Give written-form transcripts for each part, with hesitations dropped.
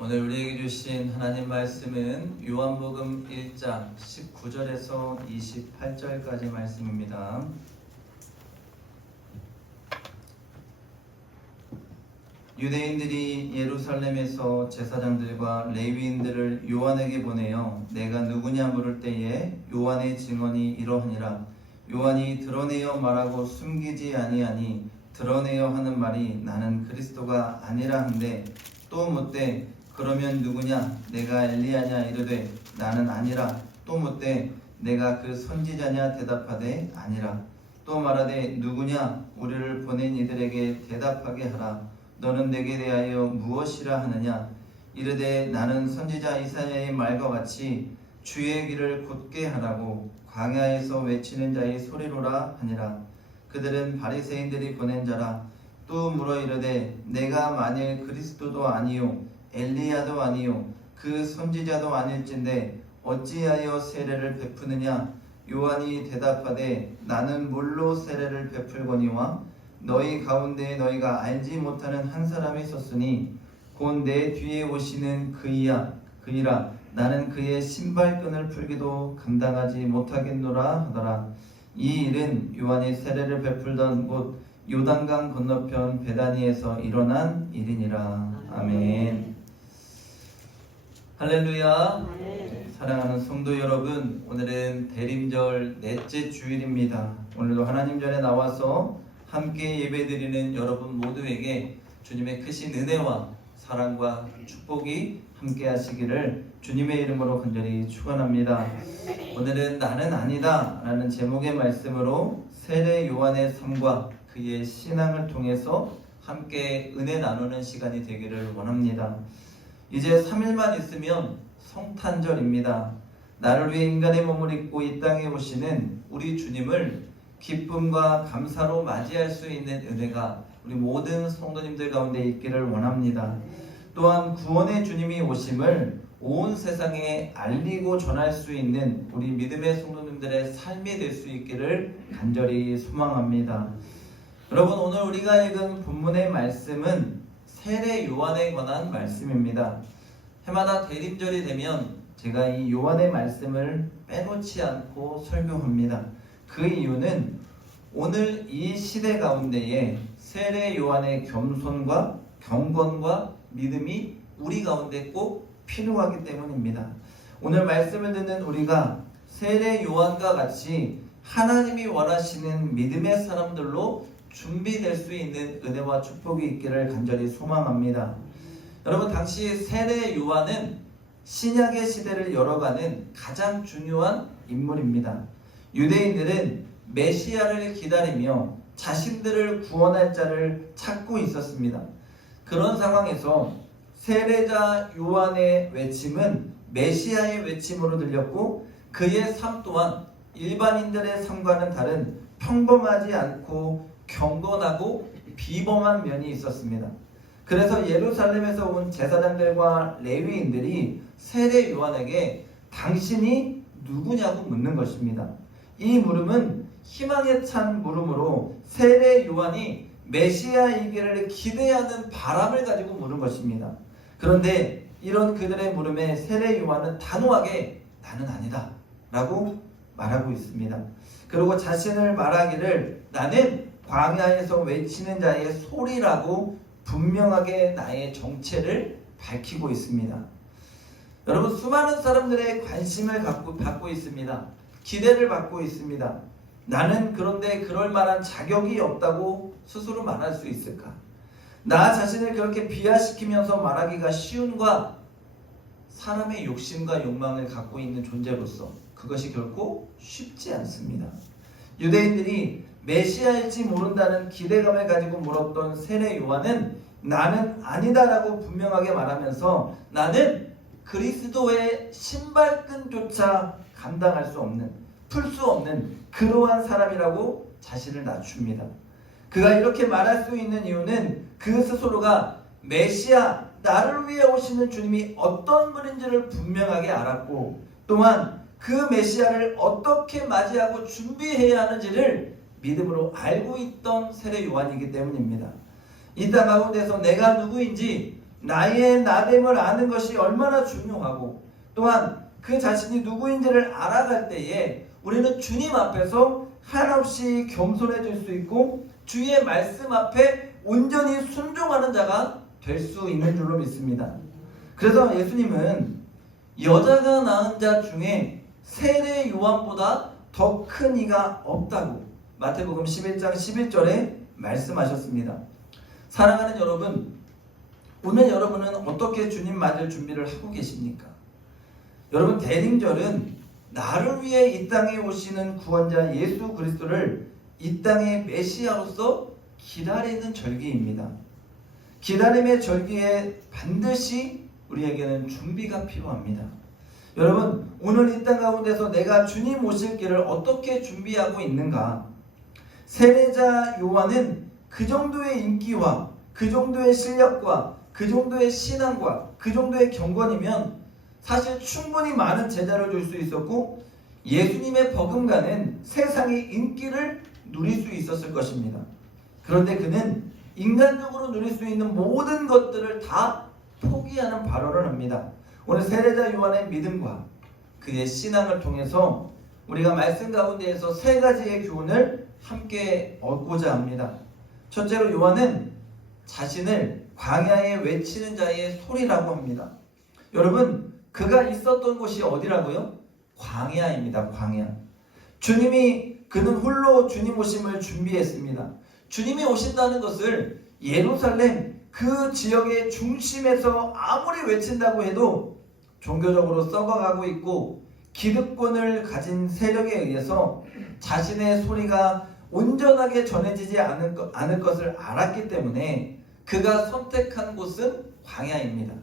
오늘 우리에게 주신 하나님 말씀은 요한복음 1장 19절에서 28절까지 말씀입니다. 유대인들이 예루살렘에서 제사장들과 레위인들을 요한에게 보내어 내가 누구냐 물을 때에 요한의 증언이 이러하니라. 요한이 드러내어 말하고 숨기지 아니하니 드러내어 하는 말이 나는 그리스도가 아니라 한데 또 묻되 그러면 누구냐? 내가 엘리야냐? 이르되 나는 아니라. 또 묻되 내가 그 선지자냐? 대답하되 아니라. 또 말하되 누구냐? 우리를 보낸 이들에게 대답하게 하라. 너는 내게 대하여 무엇이라 하느냐? 이르되 나는 선지자 이사야의 말과 같이 주의 길을 곧게 하라고 광야에서 외치는 자의 소리로라 하니라. 그들은 바리새인들이 보낸 자라. 또 물어 이르되 내가 만일 그리스도도 아니요 엘리야도 아니요 그 선지자도 아닐진데 어찌하여 세례를 베푸느냐? 요한이 대답하되 나는 물로 세례를 베풀거니와 너희 가운데 너희가 알지 못하는 한 사람이 있었으니 곧 내 뒤에 오시는 그이라. 나는 그의 신발끈을 풀기도 감당하지 못하겠노라 하더라. 이 일은 요한이 세례를 베풀던 곳 요단강 건너편 베다니에서 일어난 일이니라. 아멘. 할렐루야. 사랑하는 성도 여러분, 오늘은 대림절 넷째 주일입니다. 오늘도 하나님 전에 나와서 함께 예배드리는 여러분 모두에게 주님의 크신 은혜와 사랑과 축복이 함께 하시기를 주님의 이름으로 간절히 축원합니다. 오늘은 나는 아니다 라는 제목의 말씀으로 세례 요한의 삶과 그의 신앙을 통해서 함께 은혜 나누는 시간이 되기를 원합니다. 이제 3일만 있으면 성탄절입니다. 나를 위해 인간의 몸을 입고 이 땅에 오시는 우리 주님을 기쁨과 감사로 맞이할 수 있는 은혜가 우리 모든 성도님들 가운데 있기를 원합니다. 또한 구원의 주님이 오심을 온 세상에 알리고 전할 수 있는 우리 믿음의 성도님들의 삶이 될 수 있기를 간절히 소망합니다. 여러분, 오늘 우리가 읽은 본문의 말씀은 세례 요한에 관한 말씀입니다. 해마다 대림절이 되면 제가 이 요한의 말씀을 빼놓지 않고 설교합니다. 그 이유는 오늘 이 시대 가운데에 세례 요한의 겸손과 경건과 믿음이 우리 가운데 꼭 필요하기 때문입니다. 오늘 말씀을 듣는 우리가 세례 요한과 같이 하나님이 원하시는 믿음의 사람들로 준비될 수 있는 은혜와 축복이 있기를 간절히 소망합니다. 여러분, 당시 세례 요한은 신약의 시대를 열어가는 가장 중요한 인물입니다. 유대인들은 메시아를 기다리며 자신들을 구원할 자를 찾고 있었습니다. 그런 상황에서 세례자 요한의 외침은 메시아의 외침으로 들렸고 그의 삶 또한 일반인들의 삶과는 다른 평범하지 않고 경건하고 비범한 면이 있었습니다. 그래서 예루살렘에서 온 제사장들과 레위인들이 세례 요한에게 당신이 누구냐고 묻는 것입니다. 이 물음은 희망에 찬 물음으로 세례 요한이 메시아이기를 기대하는 바람을 가지고 물은 것입니다. 그런데 이런 그들의 물음에 세례 요한은 단호하게 나는 아니다 라고 말하고 있습니다. 그리고 자신을 말하기를 나는 광야에서 외치는 자의 소리라고 분명하게 나의 정체를 밝히고 있습니다. 여러분, 수많은 사람들의 관심을 받고 있습니다. 기대를 받고 있습니다. 나는 그런데 그럴 만한 자격이 없다고 스스로 말할 수 있을까? 나 자신을 그렇게 비하시키면서 말하기가 쉬운가? 사람의 욕심과 욕망을 갖고 있는 존재로서 그것이 결코 쉽지 않습니다. 유대인들이 메시아일지 모른다는 기대감을 가지고 물었던 세례 요한은 나는 아니다라고 분명하게 말하면서 나는 그리스도의 신발끈조차 감당할 수 없는, 풀 수 없는 그러한 사람이라고 자신을 낮춥니다. 그가 이렇게 말할 수 있는 이유는 그 스스로가 메시아, 나를 위해 오시는 주님이 어떤 분인지를 분명하게 알았고 또한 그 메시아를 어떻게 맞이하고 준비해야 하는지를 믿음으로 알고 있던 세례 요한이기 때문입니다. 이 땅 가운데서 내가 누구인지 나의 나됨을 아는 것이 얼마나 중요하고, 또한 그 자신이 누구인지를 알아갈 때에 우리는 주님 앞에서 한없이 겸손해질 수 있고 주의 말씀 앞에 온전히 순종하는 자가 될 수 있는 줄로 믿습니다. 그래서 예수님은 여자가 낳은 자 중에 세례 요한보다 더 큰 이가 없다고 마태복음 11장 11절에 말씀하셨습니다. 사랑하는 여러분, 오늘 여러분은 어떻게 주님 맞을 준비를 하고 계십니까? 여러분, 대림절은 나를 위해 이 땅에 오시는 구원자 예수 그리스도를 이 땅의 메시아로서 기다리는 절기입니다. 기다림의 절기에 반드시 우리에게는 준비가 필요합니다. 여러분, 오늘 이 땅 가운데서 내가 주님 오실 길을 어떻게 준비하고 있는가? 세례자 요한은 그 정도의 인기와 그 정도의 실력과 그 정도의 신앙과 그 정도의 경건이면 사실 충분히 많은 제자를 줄 수 있었고 예수님의 버금가는 세상의 인기를 누릴 수 있었을 것입니다. 그런데 그는 인간적으로 누릴 수 있는 모든 것들을 다 포기하는 발언을 합니다. 오늘 세례자 요한의 믿음과 그의 신앙을 통해서 우리가 말씀 가운데에서 세 가지의 교훈을 함께 얻고자 합니다. 첫째로 요한은 자신을 광야에 외치는 자의 소리라고 합니다. 여러분, 그가 있었던 곳이 어디라고요? 광야입니다. 광야. 그는 홀로 주님 오심을 준비했습니다. 주님이 오신다는 것을 예루살렘 그 지역의 중심에서 아무리 외친다고 해도 종교적으로 썩어가고 있고 기득권을 가진 세력에 의해서 자신의 소리가 온전하게 전해지지 않을 것을 알았기 때문에 그가 선택한 곳은 광야입니다.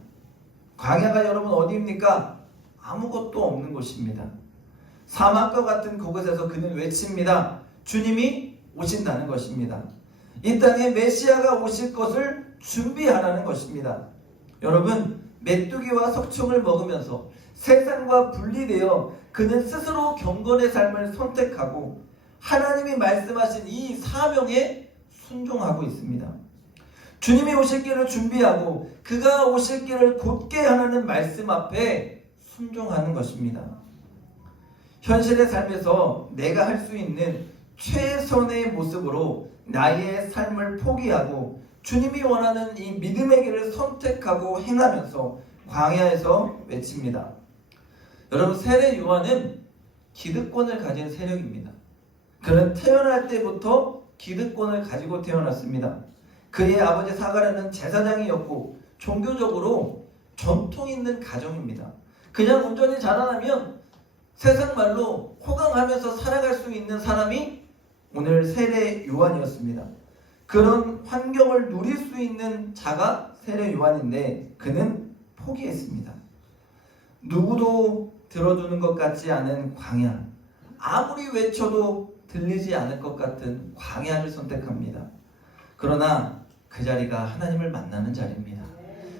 광야가 여러분 어디입니까? 아무것도 없는 곳입니다. 사막과 같은 그곳에서 그는 외칩니다. 주님이 오신다는 것입니다. 이 땅에 메시아가 오실 것을 준비하라는 것입니다. 여러분, 메뚜기와 석청을 먹으면서 세상과 분리되어 그는 스스로 경건의 삶을 선택하고 하나님이 말씀하신 이 사명에 순종하고 있습니다. 주님이 오실 길을 준비하고 그가 오실 길을 곧게 하라는 말씀 앞에 순종하는 것입니다. 현실의 삶에서 내가 할 수 있는 최선의 모습으로 나의 삶을 포기하고 주님이 원하는 이 믿음의 길을 선택하고 행하면서 광야에서 외칩니다. 여러분, 세례 요한은 기득권을 가진 세력입니다. 그는 태어날 때부터 기득권을 가지고 태어났습니다. 그의 아버지 사가랴는 제사장이었고 종교적으로 전통 있는 가정입니다. 그냥 온전히 자라나면 세상 말로 호강하면서 살아갈 수 있는 사람이 오늘 세례 요한이었습니다. 그런 환경을 누릴 수 있는 자가 세례 요한인데 그는 포기했습니다. 누구도 들어주는 것 같지 않은 광야, 아무리 외쳐도 들리지 않을 것 같은 광야를 선택합니다. 그러나 그 자리가 하나님을 만나는 자리입니다.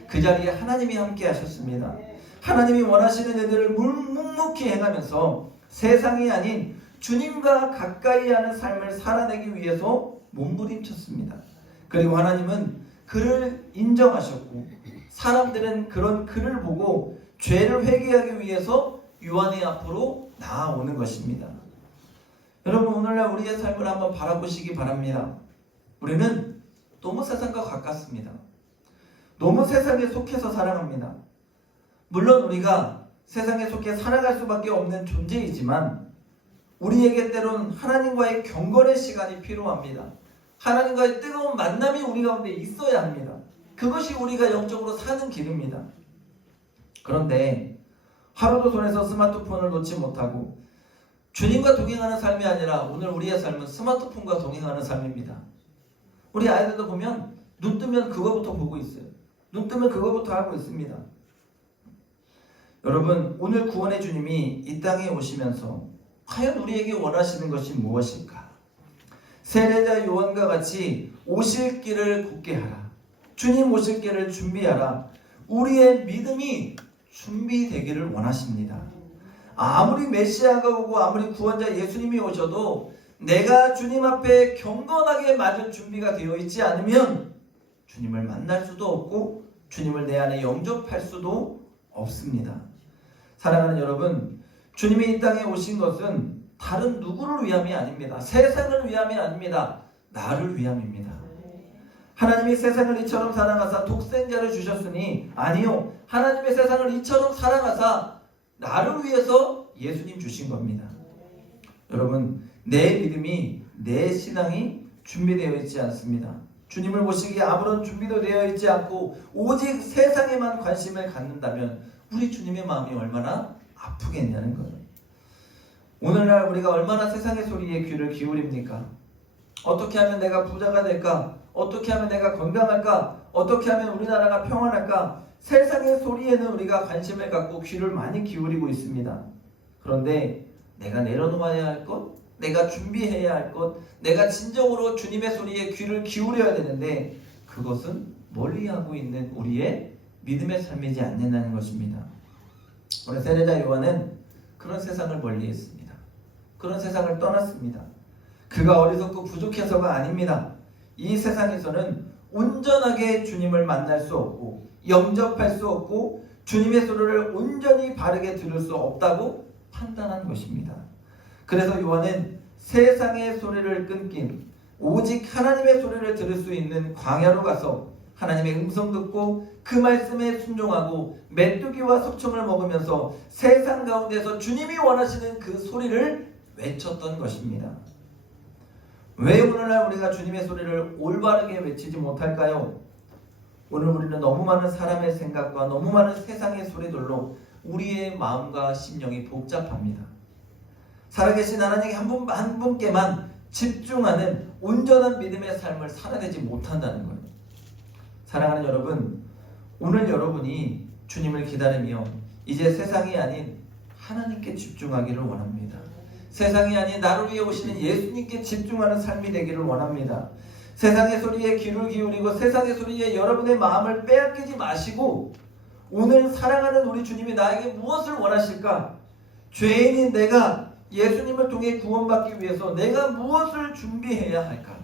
그 자리에 하나님이 함께 하셨습니다. 하나님이 원하시는 일들을 묵묵히 행하면서 세상이 아닌 주님과 가까이 하는 삶을 살아내기 위해서 몸부림쳤습니다. 그리고 하나님은 그를 인정하셨고 사람들은 그런 그를 보고 죄를 회개하기 위해서 요한의 앞으로 나아오는 것입니다. 여러분, 오늘날 우리의 삶을 한번 바라보시기 바랍니다. 우리는 너무 세상과 가깝습니다. 너무 세상에 속해서 살아갑니다. 물론 우리가 세상에 속해 살아갈 수밖에 없는 존재이지만 우리에게 때로는 하나님과의 경건의 시간이 필요합니다. 하나님과의 뜨거운 만남이 우리 가운데 있어야 합니다. 그것이 우리가 영적으로 사는 길입니다. 그런데 하루도 손에서 스마트폰을 놓지 못하고 주님과 동행하는 삶이 아니라 오늘 우리의 삶은 스마트폰과 동행하는 삶입니다. 우리 아이들도 보면 눈 뜨면 그거부터 보고 있어요. 눈 뜨면 그거부터 하고 있습니다. 여러분, 오늘 구원의 주님이 이 땅에 오시면서 과연 우리에게 원하시는 것이 무엇일까? 세례자 요한과 같이 오실 길을 곧게 하라. 주님 오실 길을 준비하라. 우리의 믿음이 준비되기를 원하십니다. 아무리 메시아가 오고 아무리 구원자 예수님이 오셔도 내가 주님 앞에 경건하게 맞을 준비가 되어 있지 않으면 주님을 만날 수도 없고 주님을 내 안에 영접할 수도 없습니다. 사랑하는 여러분, 주님이 이 땅에 오신 것은 다른 누구를 위함이 아닙니다. 세상을 위함이 아닙니다. 나를 위함입니다. 하나님이 세상을 이처럼 사랑하사 독생자를 주셨으니, 아니요, 하나님의 세상을 이처럼 사랑하사 나를 위해서 예수님 주신 겁니다. 여러분, 내 믿음이, 내 신앙이 준비되어 있지 않습니다. 주님을 모시기에 아무런 준비도 되어 있지 않고 오직 세상에만 관심을 갖는다면 우리 주님의 마음이 얼마나 아프겠냐는 거예요. 오늘날 우리가 얼마나 세상의 소리에 귀를 기울입니까? 어떻게 하면 내가 부자가 될까? 어떻게 하면 내가 건강할까? 어떻게 하면 우리나라가 평안할까? 세상의 소리에는 우리가 관심을 갖고 귀를 많이 기울이고 있습니다. 그런데 내가 내려놓아야 할 것, 내가 준비해야 할 것, 내가 진정으로 주님의 소리에 귀를 기울여야 되는데 그것은 멀리하고 있는 우리의 믿음의 삶이지 않는다는 것입니다. 오늘 세례자 요한은 그런 세상을 멀리했습니다. 그런 세상을 떠났습니다. 그가 어리석고 부족해서가 아닙니다. 이 세상에서는 온전하게 주님을 만날 수 없고 영접할 수 없고 주님의 소리를 온전히 바르게 들을 수 없다고 판단한 것입니다. 그래서 요한은 세상의 소리를 끊긴 오직 하나님의 소리를 들을 수 있는 광야로 가서 하나님의 음성 듣고 그 말씀에 순종하고 메뚜기와 석청을 먹으면서 세상 가운데서 주님이 원하시는 그 소리를 외쳤던 것입니다. 왜 오늘날 우리가 주님의 소리를 올바르게 외치지 못할까요? 오늘 우리는 너무 많은 사람의 생각과 너무 많은 세상의 소리들로 우리의 마음과 심령이 복잡합니다. 살아계신 하나님 한 분께만 집중하는 온전한 믿음의 삶을 살아내지 못한다는 거예요. 사랑하는 여러분, 오늘 여러분이 주님을 기다리며 이제 세상이 아닌 하나님께 집중하기를 원합니다. 세상이 아닌 나를 위해 오시는 예수님께 집중하는 삶이 되기를 원합니다. 세상의 소리에 귀를 기울이고 세상의 소리에 여러분의 마음을 빼앗기지 마시고 오늘 사랑하는 우리 주님이 나에게 무엇을 원하실까? 죄인인 내가 예수님을 통해 구원받기 위해서 내가 무엇을 준비해야 할까?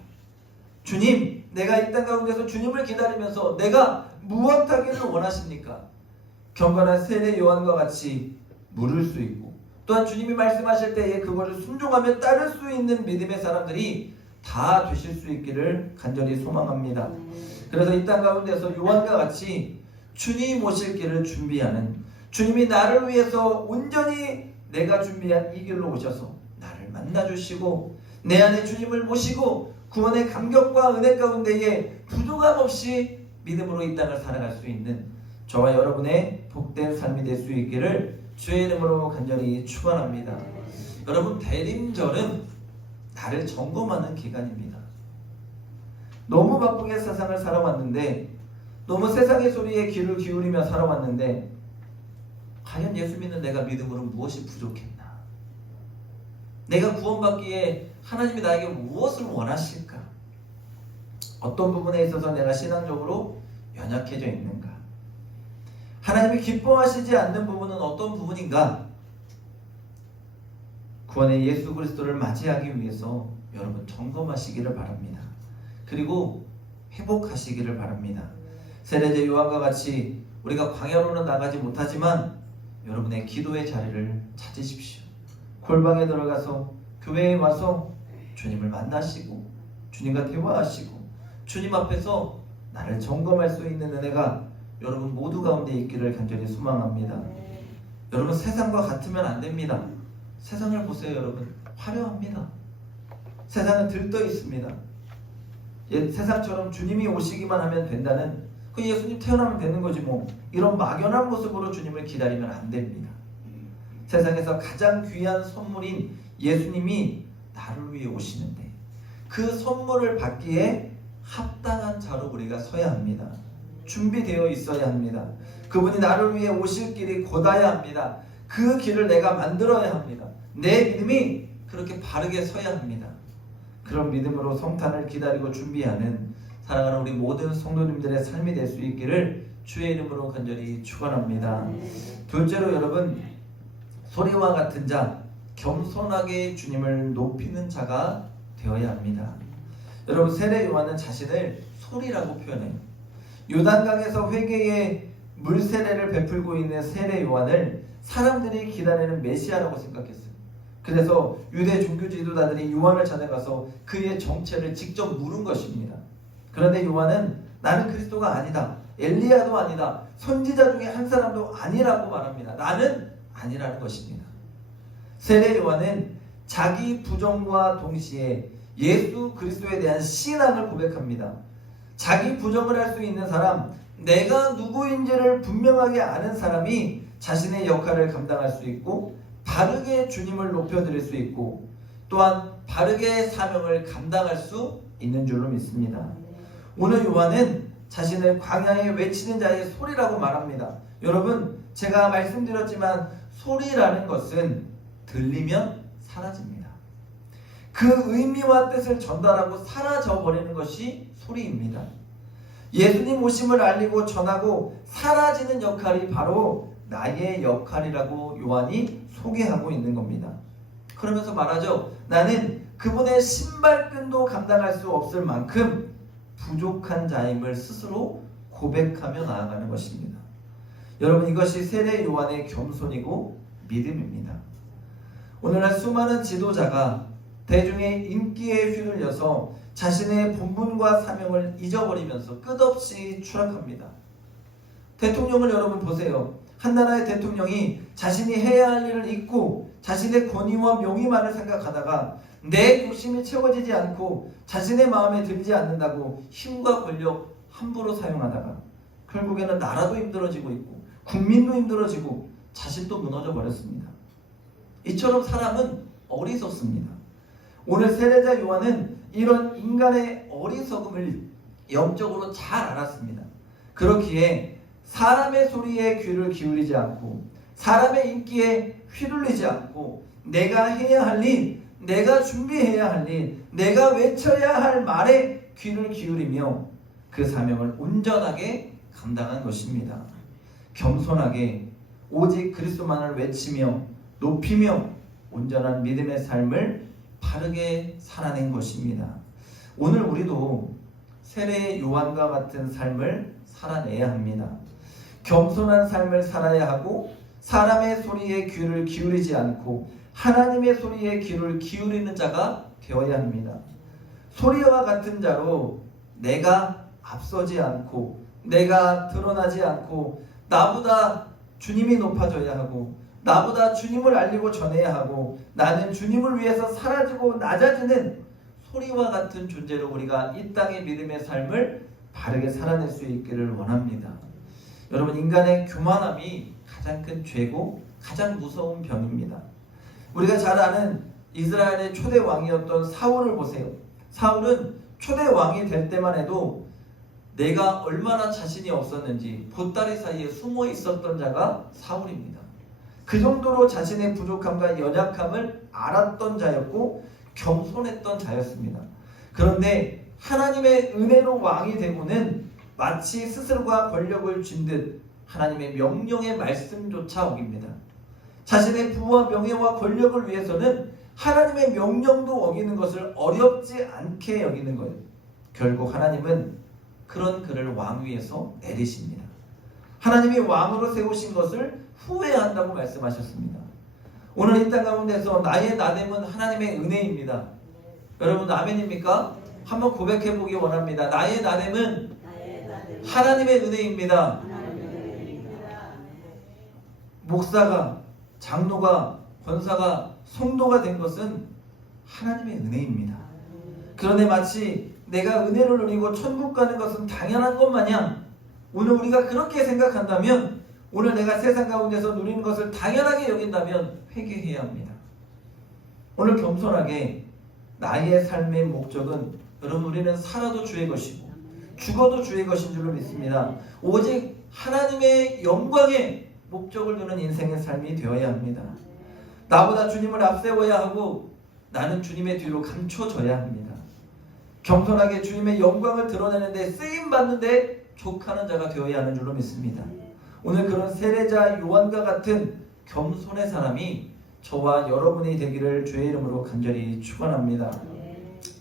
주님, 내가 이 땅 가운데서 주님을 기다리면서 내가 무엇 하기를 원하십니까? 경건한 세례 요한과 같이 물을 수 있고 또한 주님이 말씀하실 때에 그것을 순종하며 따를 수 있는 믿음의 사람들이 다 되실 수 있기를 간절히 소망합니다. 그래서 이 땅 가운데서 요한과 같이 주님 오실 길을 준비하는, 주님이 나를 위해서 온전히 내가 준비한 이 길로 오셔서 나를 만나주시고 내 안에 주님을 모시고 구원의 감격과 은혜 가운데에 부족함 없이 믿음으로 이 땅을 살아갈 수 있는 저와 여러분의 복된 삶이 될 수 있기를 주의 이름으로 간절히 축원합니다. 여러분, 대림절은 나를 점검하는 기간입니다. 너무 바쁘게 세상을 살아왔는데, 너무 세상의 소리에 귀를 기울이며 살아왔는데 과연 예수 믿는 내가 믿음으로 무엇이 부족했나? 내가 구원받기에 하나님이 나에게 무엇을 원하실까? 어떤 부분에 있어서 내가 신앙적으로 연약해져 있는가? 하나님이 기뻐하시지 않는 부분은 어떤 부분인가? 구원의 예수 그리스도를 맞이하기 위해서 여러분 점검하시기를 바랍니다. 그리고 회복하시기를 바랍니다. 세례자 요한과 같이 우리가 광야로는 나가지 못하지만 여러분의 기도의 자리를 찾으십시오. 골방에 들어가서 교회에 와서 주님을 만나시고 주님과 대화하시고 주님 앞에서 나를 점검할 수 있는 은혜가 여러분 모두 가운데 있기를 간절히 소망합니다. 여러분, 세상과 같으면 안 됩니다. 세상을 보세요. 여러분, 화려합니다. 세상은 들떠 있습니다. 세상처럼 주님이 오시기만 하면 된다는, 그 예수님 태어나면 되는 거지 뭐, 이런 막연한 모습으로 주님을 기다리면 안 됩니다. 세상에서 가장 귀한 선물인 예수님이 나를 위해 오시는데 그 선물을 받기에 합당한 자로 우리가 서야 합니다. 준비되어 있어야 합니다. 그분이 나를 위해 오실 길이 곧아야 합니다. 그 길을 내가 만들어야 합니다. 내 믿음이 그렇게 바르게 서야 합니다. 그런 믿음으로 성탄을 기다리고 준비하는 사랑하는 우리 모든 성도님들의 삶이 될 수 있기를 주의 이름으로 간절히 축원합니다. 둘째로 여러분, 소리와 같은 자, 겸손하게 주님을 높이는 자가 되어야 합니다. 여러분, 세례 요한은 자신을 소리라고 표현해요. 요단강에서 회개의 물 세례를 베풀고 있는 세례 요한을 사람들이 기다리는 메시아라고 생각했어요. 그래서 유대 종교 지도자들이 요한을 찾아가서 그의 정체를 직접 물은 것입니다. 그런데 요한은 나는 그리스도가 아니다, 엘리야도 아니다, 선지자 중에 한 사람도 아니라고 말합니다. 나는 아니라는 것입니다. 세례 요한은 자기 부정과 동시에 예수 그리스도에 대한 신앙을 고백합니다. 자기 부정을 할 수 있는 사람, 내가 누구인지를 분명하게 아는 사람이 자신의 역할을 감당할 수 있고 바르게 주님을 높여드릴 수 있고 또한 바르게 사명을 감당할 수 있는 줄로 믿습니다. 오늘 요한은 자신을 광야에 외치는 자의 소리라고 말합니다. 여러분, 제가 말씀드렸지만 소리라는 것은 들리면 사라집니다. 그 의미와 뜻을 전달하고 사라져버리는 것이 소리입니다. 예수님 오심을 알리고 전하고 사라지는 역할이 바로 나의 역할이라고 요한이 소개하고 있는 겁니다. 그러면서 말하죠. 나는 그분의 신발끈도 감당할 수 없을 만큼 부족한 자임을 스스로 고백하며 나아가는 것입니다. 여러분, 이것이 세례 요한의 겸손이고 믿음입니다. 오늘날 수많은 지도자가 대중의 인기에 휘둘려서 자신의 본분과 사명을 잊어버리면서 끝없이 추락합니다. 대통령을 여러분 보세요. 한 나라의 대통령이 자신이 해야 할 일을 잊고 자신의 권위와 명예만을 생각하다가 내 욕심이 채워지지 않고 자신의 마음에 들지 않는다고 힘과 권력 함부로 사용하다가 결국에는 나라도 힘들어지고 있고 국민도 힘들어지고 자신도 무너져 버렸습니다. 이처럼 사람은 어리석습니다. 오늘 세례자 요한은 이런 인간의 어리석음을 영적으로 잘 알았습니다. 그렇기에 사람의 소리에 귀를 기울이지 않고 사람의 인기에 휘둘리지 않고 내가 해야 할 일, 내가 준비해야 할 일, 내가 외쳐야 할 말에 귀를 기울이며 그 사명을 온전하게 감당한 것입니다. 겸손하게 오직 그리스도만을 외치며 높이며 온전한 믿음의 삶을 바르게 살아낸 것입니다. 오늘 우리도 세례 요한과 같은 삶을 살아내야 합니다. 겸손한 삶을 살아야 하고 사람의 소리에 귀를 기울이지 않고 하나님의 소리에 귀를 기울이는 자가 되어야 합니다. 소리와 같은 자로 내가 앞서지 않고 내가 드러나지 않고 나보다 주님이 높아져야 하고 나보다 주님을 알리고 전해야 하고 나는 주님을 위해서 사라지고 낮아지는 소리와 같은 존재로 우리가 이 땅의 믿음의 삶을 바르게 살아낼 수 있기를 원합니다. 여러분, 인간의 교만함이 가장 큰 죄고 가장 무서운 병입니다. 우리가 잘 아는 이스라엘의 초대 왕이었던 사울을 보세요. 사울은 초대 왕이 될 때만 해도 내가 얼마나 자신이 없었는지 보따리 사이에 숨어 있었던 자가 사울입니다. 그 정도로 자신의 부족함과 연약함을 알았던 자였고 겸손했던 자였습니다. 그런데 하나님의 은혜로 왕이 되고는 마치 스스로가 권력을 쥔 듯 하나님의 명령의 말씀조차 어깁니다. 자신의 부와 명예와 권력을 위해서는 하나님의 명령도 어기는 것을 어렵지 않게 여기는 거예요. 결국 하나님은 그런 그를 왕 위에서 내리십니다. 하나님이 왕으로 세우신 것을 후회한다고 말씀하셨습니다. 오늘 이 땅 가운데서 나의 나됨은 하나님의 은혜입니다. 여러분 아멘입니까? 한번 고백해 보기 원합니다. 나의 나됨은 하나님의 은혜입니다. 목사가, 장로가, 권사가, 성도가 된 것은 하나님의 은혜입니다. 그런데 마치 내가 은혜를 누리고 천국 가는 것은 당연한 것 마냥 오늘 우리가 그렇게 생각한다면, 오늘 내가 세상 가운데서 누리는 것을 당연하게 여긴다면 회개해야 합니다. 오늘 겸손하게 나의 삶의 목적은, 여러분 우리는 살아도 주의 것이고 죽어도 주의 것인 줄로 믿습니다. 오직 하나님의 영광에 목적을 두는 인생의 삶이 되어야 합니다. 나보다 주님을 앞세워야 하고 나는 주님의 뒤로 감춰져야 합니다. 겸손하게 주님의 영광을 드러내는데 쓰임받는데 족하는 자가 되어야 하는 줄로 믿습니다. 오늘 그런 세례자 요한과 같은 겸손의 사람이 저와 여러분이 되기를 주의 이름으로 간절히 축원합니다.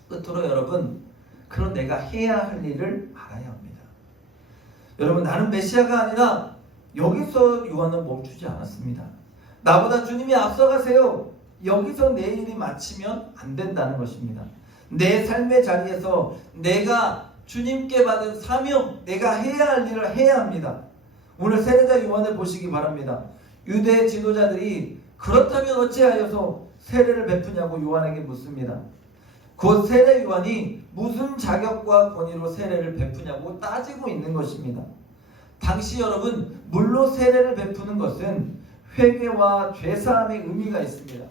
끝으로 여러분, 그런 내가 해야 할 일을 알아야 합니다. 여러분, 나는 메시아가 아니라 여기서 요한은 멈추지 않았습니다. 나보다 주님이 앞서가세요. 여기서 내 일이 마치면 안 된다는 것입니다. 내 삶의 자리에서 내가 주님께 받은 사명, 내가 해야 할 일을 해야 합니다. 오늘 세례자 요한을 보시기 바랍니다. 유대 지도자들이 그렇다면 어찌하여서 세례를 베푸냐고 요한에게 묻습니다. 곧 세례 요한이 무슨 자격과 권위로 세례를 베푸냐고 따지고 있는 것입니다. 당시 여러분, 물로 세례를 베푸는 것은 회개와 죄사함의 의미가 있습니다.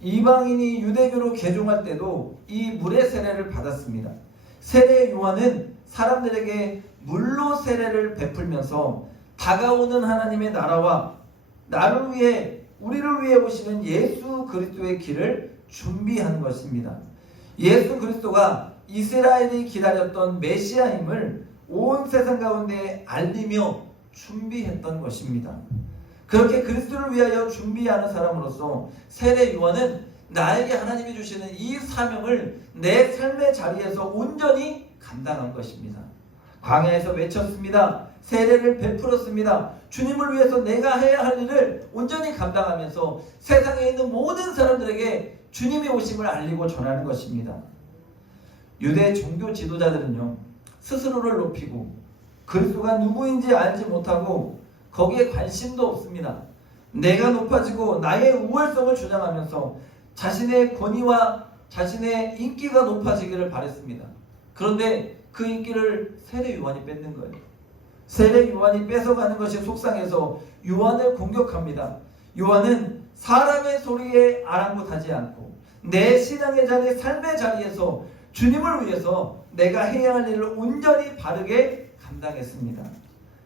이방인이 유대교로 개종할 때도 이 물의 세례를 받았습니다. 세례 요한은 사람들에게 물로 세례를 베풀면서 다가오는 하나님의 나라와 나를 위해, 우리를 위해 오시는 예수 그리스도의 길을 준비하는 것입니다. 예수 그리스도가 이스라엘이 기다렸던 메시아임을 온 세상 가운데 알리며 준비했던 것입니다. 그렇게 그리스도를 위하여 준비하는 사람으로서 세례 요한은 나에게 하나님이 주시는 이 사명을 내 삶의 자리에서 온전히 감당한 것입니다. 광야에서 외쳤습니다. 세례를 베풀었습니다. 주님을 위해서 내가 해야 할 일을 온전히 감당하면서 세상에 있는 모든 사람들에게 주님이 오심을 알리고 전하는 것입니다. 유대 종교 지도자들은요, 스스로를 높이고 그리스도가 누구인지 알지 못하고 거기에 관심도 없습니다. 내가 높아지고 나의 우월성을 주장하면서 자신의 권위와 자신의 인기가 높아지기를 바랬습니다. 그런데 그 인기를 세례 요한이 뺏는 거예요. 세례 요한이 뺏어가는 것이 속상해서 요한을 공격합니다. 요한은 사람의 소리에 아랑곳하지 않고 내 신앙의 자리, 삶의 자리에서 주님을 위해서 내가 해야 할 일을 온전히 바르게 감당했습니다.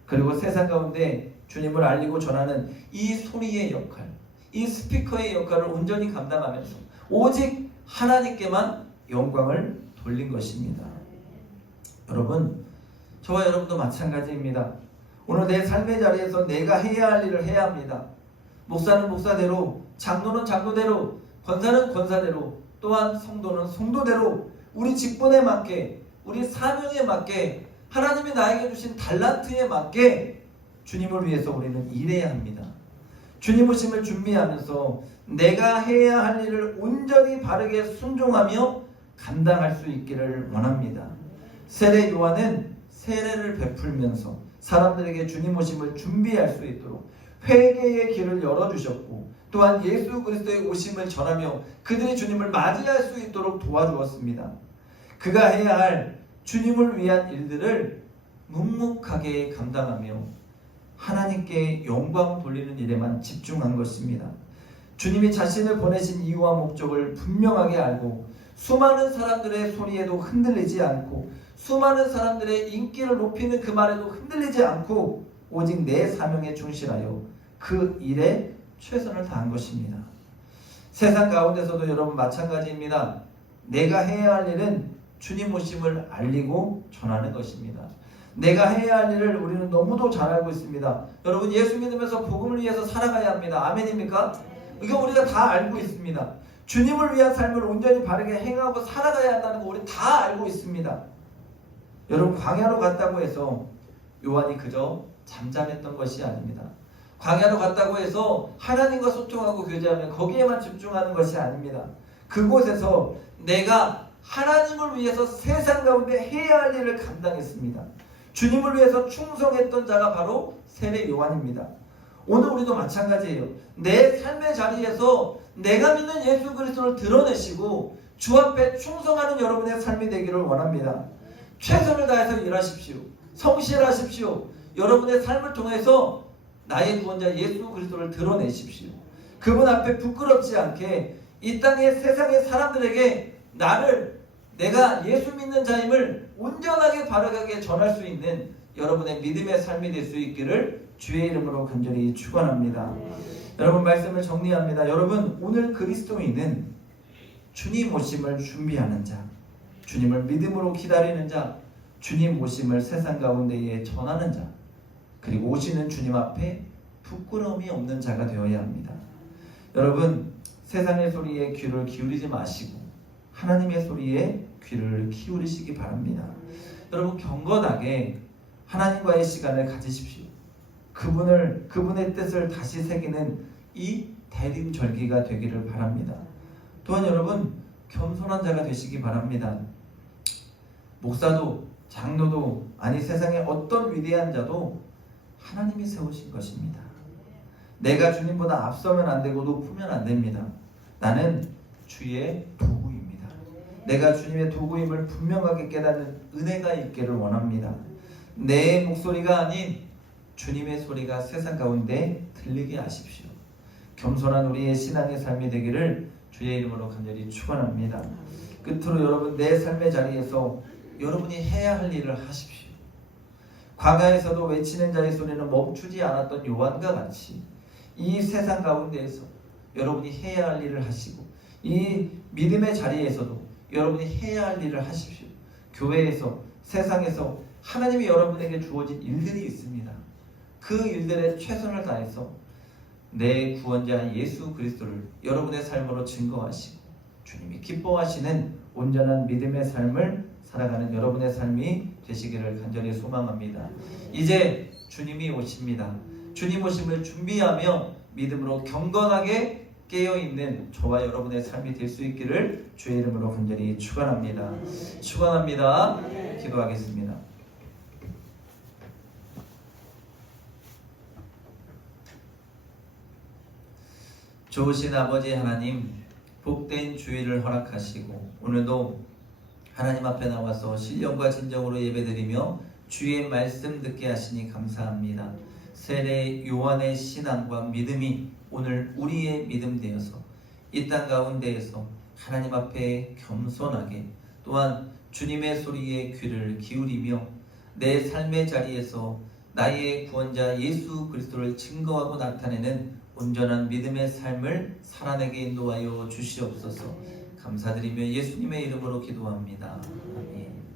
그리고 세상 가운데 주님을 알리고 전하는 이 소리의 역할, 이 스피커의 역할을 온전히 감당하면서 오직 하나님께만 영광을 돌린 것입니다. 여러분, 저와 여러분도 마찬가지입니다. 오늘 내 삶의 자리에서 내가 해야 할 일을 해야 합니다. 목사는 목사대로, 장로는 장로대로, 권사는 권사대로, 또한 성도는 성도대로 우리 직분에 맞게, 우리 사명에 맞게, 하나님이 나에게 주신 달란트에 맞게 주님을 위해서 우리는 일해야 합니다. 주님 오심을 준비하면서 내가 해야 할 일을 온전히 바르게 순종하며 감당할 수 있기를 원합니다. 세례 요한은 세례를 베풀면서 사람들에게 주님 오심을 준비할 수 있도록 회개의 길을 열어주셨고, 또한 예수 그리스도의 오심을 전하며 그들이 주님을 맞이할 수 있도록 도와주었습니다. 그가 해야 할 주님을 위한 일들을 묵묵하게 감당하며 하나님께 영광 돌리는 일에만 집중한 것입니다. 주님이 자신을 보내신 이유와 목적을 분명하게 알고 수많은 사람들의 소리에도 흔들리지 않고 수많은 사람들의 인기를 높이는 그 말에도 흔들리지 않고 오직 내 사명에 충실하여 그 일에 최선을 다한 것입니다. 세상 가운데서도 여러분 마찬가지입니다. 내가 해야 할 일은 주님 오심을 알리고 전하는 것입니다. 내가 해야 할 일을 우리는 너무도 잘 알고 있습니다. 여러분, 예수 믿으면서 복음을 위해서 살아가야 합니다. 아멘입니까? 이거 우리가 다 알고 있습니다. 주님을 위한 삶을 온전히 바르게 행하고 살아가야 한다는 거 우리 다 알고 있습니다. 여러분, 광야로 갔다고 해서 요한이 그저 잠잠했던 것이 아닙니다. 광야로 갔다고 해서 하나님과 소통하고 교제하면 거기에만 집중하는 것이 아닙니다. 그곳에서 내가 하나님을 위해서 세상 가운데 해야 할 일을 감당했습니다. 주님을 위해서 충성했던 자가 바로 세례 요한입니다. 오늘 우리도 마찬가지예요. 내 삶의 자리에서 내가 믿는 예수 그리스도를 드러내시고 주 앞에 충성하는 여러분의 삶이 되기를 원합니다. 최선을 다해서 일하십시오. 성실하십시오. 여러분의 삶을 통해서 나의 구원자 예수 그리스도를 드러내십시오. 그분 앞에 부끄럽지 않게 이 땅의 세상의 사람들에게 내가 예수 믿는 자임을 온전하게 바르게 전할 수 있는 여러분의 믿음의 삶이 될 수 있기를 주의 이름으로 간절히 축원합니다. 여러분, 말씀을 정리합니다. 여러분, 오늘 그리스도인은 주님 오심을 준비하는 자, 주님을 믿음으로 기다리는 자, 주님 오심을 세상 가운데에 전하는 자, 그리고 오시는 주님 앞에 부끄러움이 없는 자가 되어야 합니다. 여러분, 세상의 소리에 귀를 기울이지 마시고 하나님의 소리에 귀를 기울이시기 바랍니다. 여러분, 경건하게 하나님과의 시간을 가지십시오. 그분의 뜻을 다시 새기는 이 대림절기가 되기를 바랍니다. 또한 여러분, 겸손한 자가 되시기 바랍니다. 목사도 장로도 아니 세상의 어떤 위대한 자도 하나님이 세우신 것입니다. 내가 주님보다 앞서면 안 되고 높으면 안 됩니다. 나는 주의 도구입니다. 내가 주님의 도구임을 분명하게 깨닫는 은혜가 있기를 원합니다. 내 목소리가 아닌 주님의 소리가 세상 가운데 들리게 하십시오. 겸손한 우리의 신앙의 삶이 되기를 주의 이름으로 간절히 축원합니다. 끝으로 여러분, 내 삶의 자리에서 여러분이 해야 할 일을 하십시오. 광야에서도 외치는 자의 소리는 멈추지 않았던 요한과 같이 이 세상 가운데에서 여러분이 해야 할 일을 하시고, 이 믿음의 자리에서도 여러분이 해야 할 일을 하십시오. 교회에서, 세상에서 하나님이 여러분에게 주어진 일들이 있습니다. 그 일들에 최선을 다해서 내 구원자 예수 그리스도를 여러분의 삶으로 증거하시고 주님이 기뻐하시는 온전한 믿음의 삶을 살아가는 여러분의 삶이 되시기를 간절히 소망합니다. 이제 주님이 오십니다. 주님 오심을 준비하며 믿음으로 경건하게 깨어있는 저와 여러분의 삶이 될 수 있기를 주의 이름으로 간절히 축원합니다. 축원합니다. 기도하겠습니다. 좋으신 아버지 하나님, 복된 주일을 허락하시고 오늘도 하나님 앞에 나와서 신령과 진정으로 예배드리며 주의 말씀 듣게 하시니 감사합니다. 세례 요한의 신앙과 믿음이 오늘 우리의 믿음 되어서 이 땅 가운데에서 하나님 앞에 겸손하게, 또한 주님의 소리에 귀를 기울이며 내 삶의 자리에서 나의 구원자 예수 그리스도를 증거하고 나타내는 온전한 믿음의 삶을 살아내게 인도하여 주시옵소서. 감사드리며 예수님의 이름으로 기도합니다. 아멘.